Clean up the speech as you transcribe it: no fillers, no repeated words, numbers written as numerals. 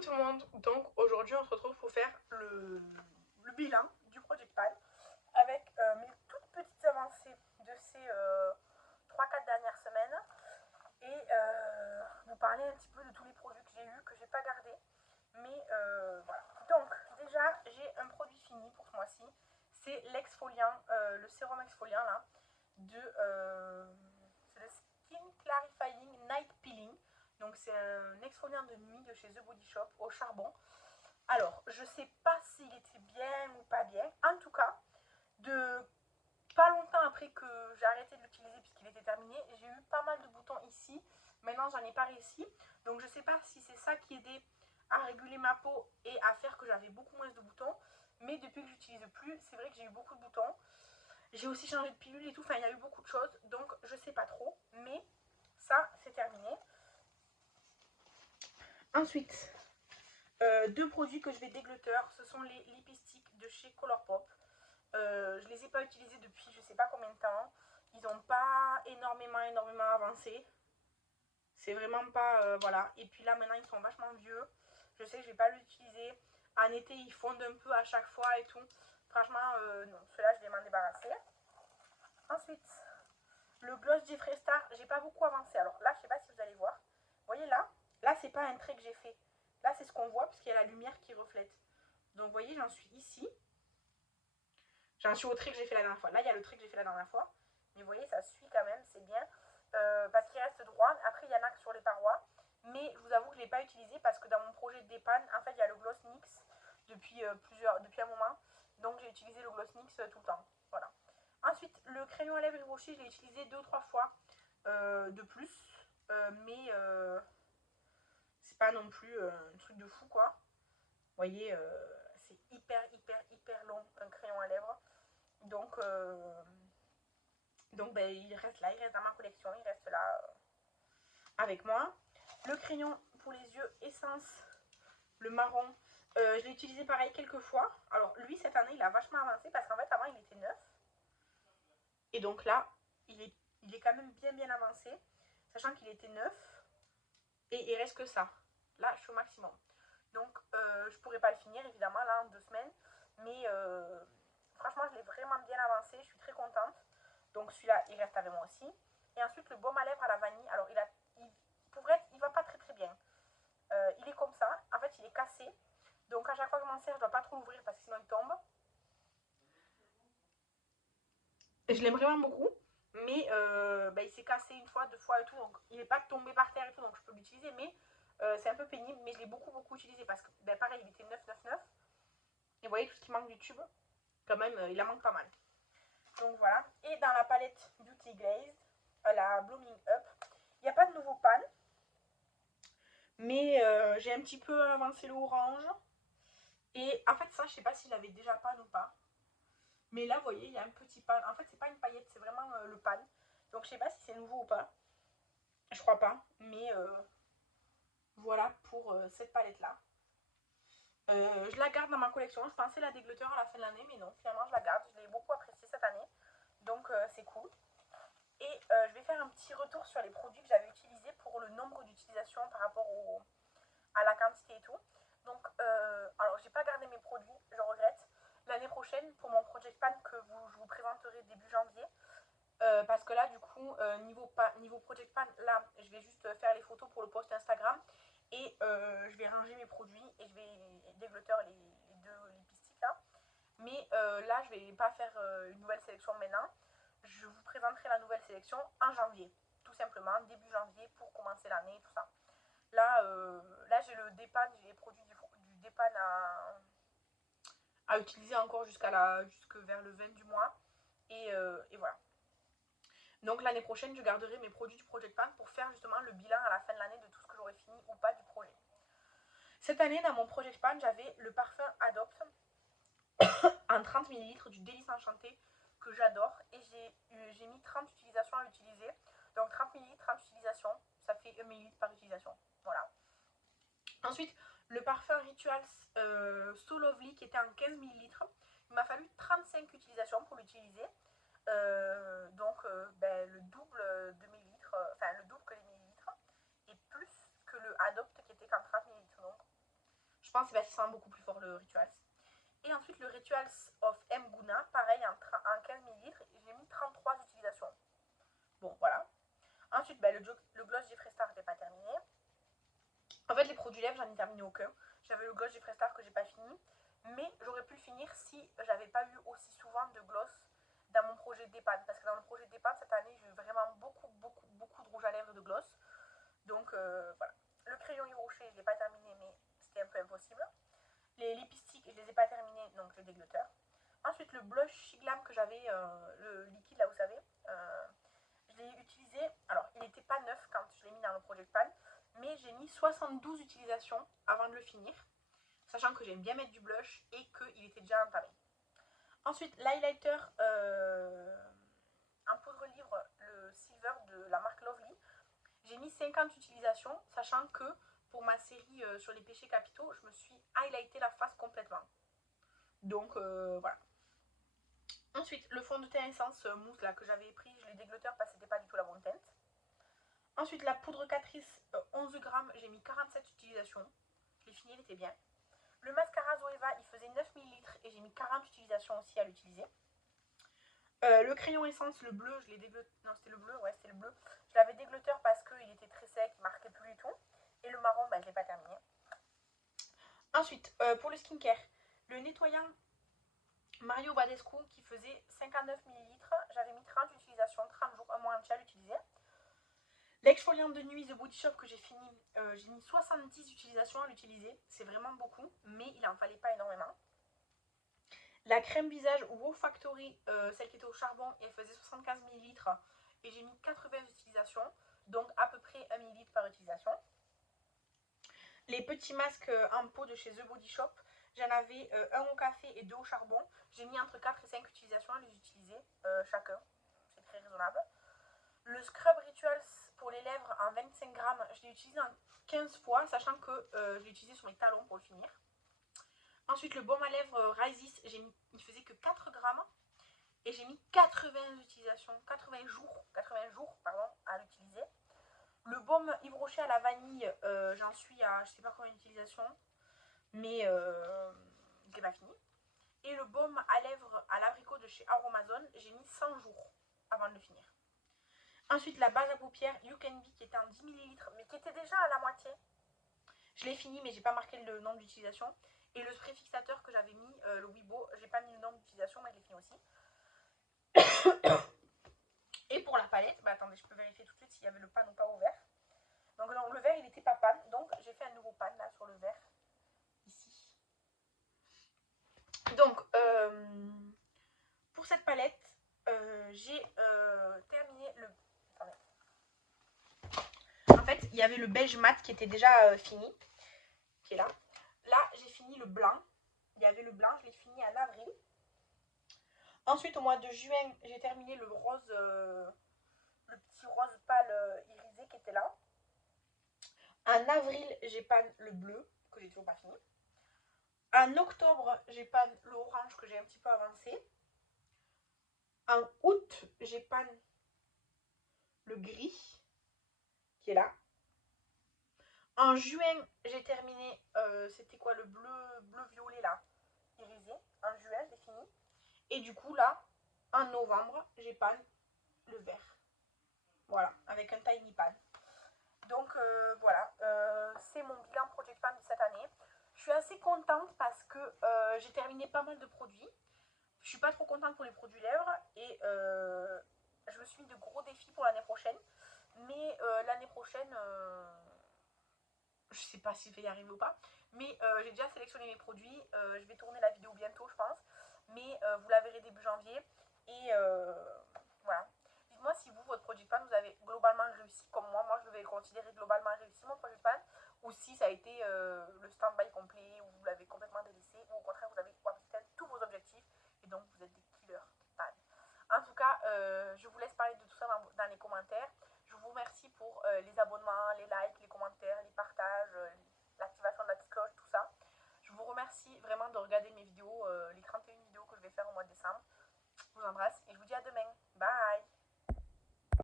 Coucou tout le monde, donc aujourd'hui on se retrouve pour faire le bilan du Project Pan avec mes toutes petites avancées de ces 3-4 dernières semaines et vous parler un petit peu de tous les produits que j'ai eu, que j'ai pas gardé, mais voilà. Donc déjà j'ai un produit fini pour ce mois-ci, c'est l'exfoliant, le sérum exfoliant là, c'est le Skin Clarifying Night Peeling. Donc c'est un exfoliant de nuit de chez The Body Shop au charbon. Alors, je sais pas s'il était bien ou pas bien. En tout cas, de pas longtemps après que j'ai arrêté de l'utiliser puisqu'il était terminé, j'ai eu pas mal de boutons ici. Maintenant, j'en ai pas réussi. Donc, je sais pas si c'est ça qui aidait à réguler ma peau et à faire que j'avais beaucoup moins de boutons. Mais depuis que je l'utilise plus, c'est vrai que j'ai eu beaucoup de boutons. J'ai aussi changé de pilule et tout. Enfin, il y a eu beaucoup de choses. Donc, je sais pas trop. Mais ça, c'est terminé. Ensuite, deux produits que je vais déglutter, ce sont les lipsticks de chez Colourpop. Je les ai pas utilisés depuis je sais pas combien de temps. Ils n'ont pas énormément avancé. C'est vraiment pas voilà. Et puis là maintenant ils sont vachement vieux. Je sais que je vais pas l'utiliser. En été ils fondent un peu à chaque fois et tout. Franchement non, ceux-là je vais m'en débarrasser. Ensuite, le gloss Jeffree Star, j'ai pas beaucoup avancé. Alors là je sais pas si vous allez voir. Vous voyez là c'est pas un trait que j'ai fait. Là c'est ce qu'on voit parce qu'il y a la lumière qui reflète. Donc vous voyez j'en suis ici. J'en suis au trait que j'ai fait la dernière fois. Là, il y a le trait que j'ai fait la dernière fois. Mais vous voyez, ça suit quand même, c'est bien. Parce qu'il reste droit. Après, il y en a que sur les parois. Mais je vous avoue que je ne l'ai pas utilisé parce que dans mon projet de dépanne, en fait, il y a le Gloss NYX depuis, depuis un moment. Donc, j'ai utilisé le Gloss NYX tout le temps. Voilà. Ensuite, le crayon à lèvres Yves Rocher, je l'ai utilisé 2-3 fois de plus. Mais c'est pas non plus un truc de fou, quoi. Vous voyez, c'est hyper long, un crayon à lèvres. Donc, ben, il reste là, il reste dans ma collection, il reste là avec moi. Le crayon pour les yeux Essence, le marron, je l'ai utilisé pareil quelques fois. Alors lui cette année il a vachement avancé parce qu'en fait avant il était neuf. Et donc là il est quand même bien avancé, sachant qu'il était neuf. Et il reste que ça. Là je suis au maximum. Donc je pourrais pas le finir évidemment là en 2 semaines. Mais franchement je l'ai vraiment bien avancé, je suis très contente. Donc celui-là, il reste avec moi aussi. Et ensuite, le baume à lèvres à la vanille. Alors, pour vrai, il va pas très bien. Il est comme ça. En fait, il est cassé. Donc, à chaque fois que je m'en sers, je dois pas trop l'ouvrir parce que sinon il tombe. Et je l'aime vraiment beaucoup. Mais bah, il s'est cassé une fois, 2 fois et tout. Donc, il n'est pas tombé par terre et tout. Donc, je peux l'utiliser. Mais c'est un peu pénible. Mais je l'ai beaucoup utilisé parce que, ben, pareil, il était 9,99. Et vous voyez, tout ce qui manque du tube, quand même, il en manque pas mal. Donc, voilà. Et dans la palette Beauty Glazed, la Blooming Up, il n'y a pas de nouveau pan. Mais j'ai un petit peu avancé l'orange. Et en fait, ça, je sais pas si je l'avais déjà pan ou pas. Mais là, vous voyez, il y a un petit pan. En fait, c'est pas une paillette, c'est vraiment le pan. Donc, je sais pas si c'est nouveau ou pas. Je crois pas. Mais voilà pour cette palette-là. Je la garde dans ma collection. Je pensais la déglutter à la fin de l'année, mais non, finalement, je la garde. Je l'ai beaucoup appréciée cette année. Donc, c'est cool. Et je vais faire un petit retour sur les produits que j'avais utilisés pour le nombre d'utilisations par rapport à la quantité et tout. Donc, alors j'ai pas gardé mes produits, je regrette. L'année prochaine, pour mon Project Pan que je vous présenterai début janvier, parce que là, du coup, niveau Project Pan, là, je vais juste faire les photos pour le post Instagram et je vais ranger mes produits et je vais déglutter les deux lipsticks là. Mais là, je vais pas faire une nouvelle sélection maintenant. Je vous présenterai la nouvelle sélection en janvier, tout simplement, début janvier pour commencer l'année, tout ça. Là j'ai le dépan, j'ai les produits du dépan à utiliser encore jusque vers le 20 du mois. Et voilà. Donc l'année prochaine, je garderai mes produits du Project Pan pour faire justement le bilan à la fin de l'année de tout ce que j'aurai fini ou pas du projet. Cette année, dans mon Project Pan, j'avais le parfum Adopt en 30 ml du Délice Enchanté que j'adore. Et j'ai mis 30 utilisations à utiliser. Donc 30 ml, 30 utilisations, ça fait 1 ml par utilisation. Voilà. Ensuite, le parfum Rituals So Lovely qui était en 15 ml. Il m'a fallu 35 utilisations pour l'utiliser. Ben, le double de millilitres, enfin le double que les millilitres. Et plus que le Adopt qui était qu'en 30 ml. Donc Je pense que c'est parce qu'il sent beaucoup plus fort le Rituals. Et ensuite le Rituals of M. Guna, pareil en 15 ml, j'ai mis 33 utilisations. Bon voilà. Ensuite le gloss Jeffree Star n'était pas terminé. En fait les produits lèvres j'en ai terminé aucun. J'avais le gloss Jeffree Star que j'ai pas fini. Mais j'aurais pu le finir si j'avais pas eu aussi souvent de gloss dans mon projet d'EHPAD. Parce que dans le projet d'EHPAD cette année j'ai eu vraiment beaucoup de rouge à lèvres et de gloss. Donc voilà. Le crayon Yves Rocher je l'ai pas terminé mais c'était un peu impossible. Les lipsticks, je les ai pas terminés, donc le dégluteur. Ensuite, le blush Shiglam que j'avais, le liquide là, vous savez, je l'ai utilisé. Alors, il n'était pas neuf quand je l'ai mis dans le Project Pan, mais j'ai mis 72 utilisations avant de le finir, sachant que j'aime bien mettre du blush et qu'il était déjà entamé. Ensuite, l'highlighter en poudre livre, le Silver de la marque Lovely. J'ai mis 50 utilisations, sachant que pour ma série sur les péchés capitaux, je me suis highlighté la face complètement. Donc voilà. Ensuite, le fond de teint essence mousse là que j'avais pris, je l'ai dégluteur parce que c'était pas du tout la bonne teinte. Ensuite, la poudre Catrice 11 grammes, j'ai mis 47 utilisations. Je l'ai fini, il était bien. Le mascara Zoeva, il faisait 9 ml et j'ai mis 40 utilisations aussi à l'utiliser. Le crayon essence, le bleu, je l'ai dégluteur. Non, c'était le bleu, ouais, c'était le bleu. Je l'avais dégluteur parce qu'il était très sec, il marquait plus du tout. Et le marron, je l'ai pas terminé. Ensuite, pour le skincare, le nettoyant Mario Badescu qui faisait 59 ml, j'avais mis 30 utilisations, 30 jours, un mois entier à l'utiliser. L'exfoliant de nuit The Body Shop que j'ai fini, j'ai mis 70 utilisations à l'utiliser, c'est vraiment beaucoup, mais il en fallait pas énormément. La crème visage Wow Factory, celle qui était au charbon, elle faisait 75 ml et j'ai mis 80 utilisations, donc à peu près 1 ml par utilisation. Les petits masques en peau de chez The Body Shop, j'en avais un au café et deux au charbon. J'ai mis entre 4 et 5 utilisations à les utiliser chacun. C'est très raisonnable. Le Scrub Rituals pour les lèvres en 25 grammes, je l'ai utilisé en 15 fois, sachant que je l'ai utilisé sur mes talons pour le finir. Ensuite, le baume à lèvres Risis, il faisait que 4 grammes. Et j'ai mis 80 utilisations, 80 jours à l'utiliser. Le baume Yves Rocher à la vanille, j'en suis à je sais pas combien d'utilisations, mais je l'ai pas fini. Et le baume à lèvres à l'abricot de chez Aromazone, j'ai mis 100 jours avant de le finir. Ensuite, la base à paupières You Can Be qui était en 10 ml, mais qui était déjà à la moitié. Je l'ai fini, mais j'ai pas marqué le nombre d'utilisations. Et le spray fixateur que j'avais mis, le Wibo, j'ai pas mis le nombre d'utilisations, mais je l'ai fini aussi. Et pour la palette, bah attendez, je peux vérifier tout de suite s'il y avait le pan ou pas ouvert. Donc non, le verre il n'était pas pan, donc j'ai fait un nouveau pan là sur le verre, ici. Donc pour cette palette, j'ai terminé le... Attendez. En fait, il y avait le beige mat qui était déjà fini, qui est là. Là, j'ai fini le blanc. Il y avait le blanc, je l'ai fini en avril. Ensuite, au mois de juin, j'ai terminé le rose, le petit rose pâle irisé qui était là. En avril, j'ai pan le bleu, que j'ai toujours pas fini. En octobre, j'ai pan l'orange que j'ai un petit peu avancé. En août, j'ai pan le gris, qui est là. En juin, j'ai terminé, c'était quoi, le bleu-violet là, irisé. En juin, j'ai fini. Et du coup, là, en novembre, j'ai pan le vert. Voilà, avec un tiny pan. Donc voilà, c'est mon bilan Project Pan de cette année. Je suis assez contente parce que j'ai terminé pas mal de produits. Je suis pas trop contente pour les produits lèvres et je me suis mis de gros défis pour l'année prochaine. Mais l'année prochaine, je sais pas si je vais y arriver ou pas. Mais j'ai déjà sélectionné mes produits. Je vais tourner la vidéo bientôt, je pense. Mais vous la verrez début janvier. Et voilà. Dites-moi si vous, votre Project Pan, vous avez globalement réussi comme moi. Moi, je vais le considérer globalement réussi, mon Project Pan. Ou si ça a été le stand-by complet, ou vous l'avez complètement délaissé, ou au contraire, vous avez atteint tous vos objectifs. Et donc, vous êtes des killers de pan. En tout cas, je vous laisse parler de tout ça dans les commentaires.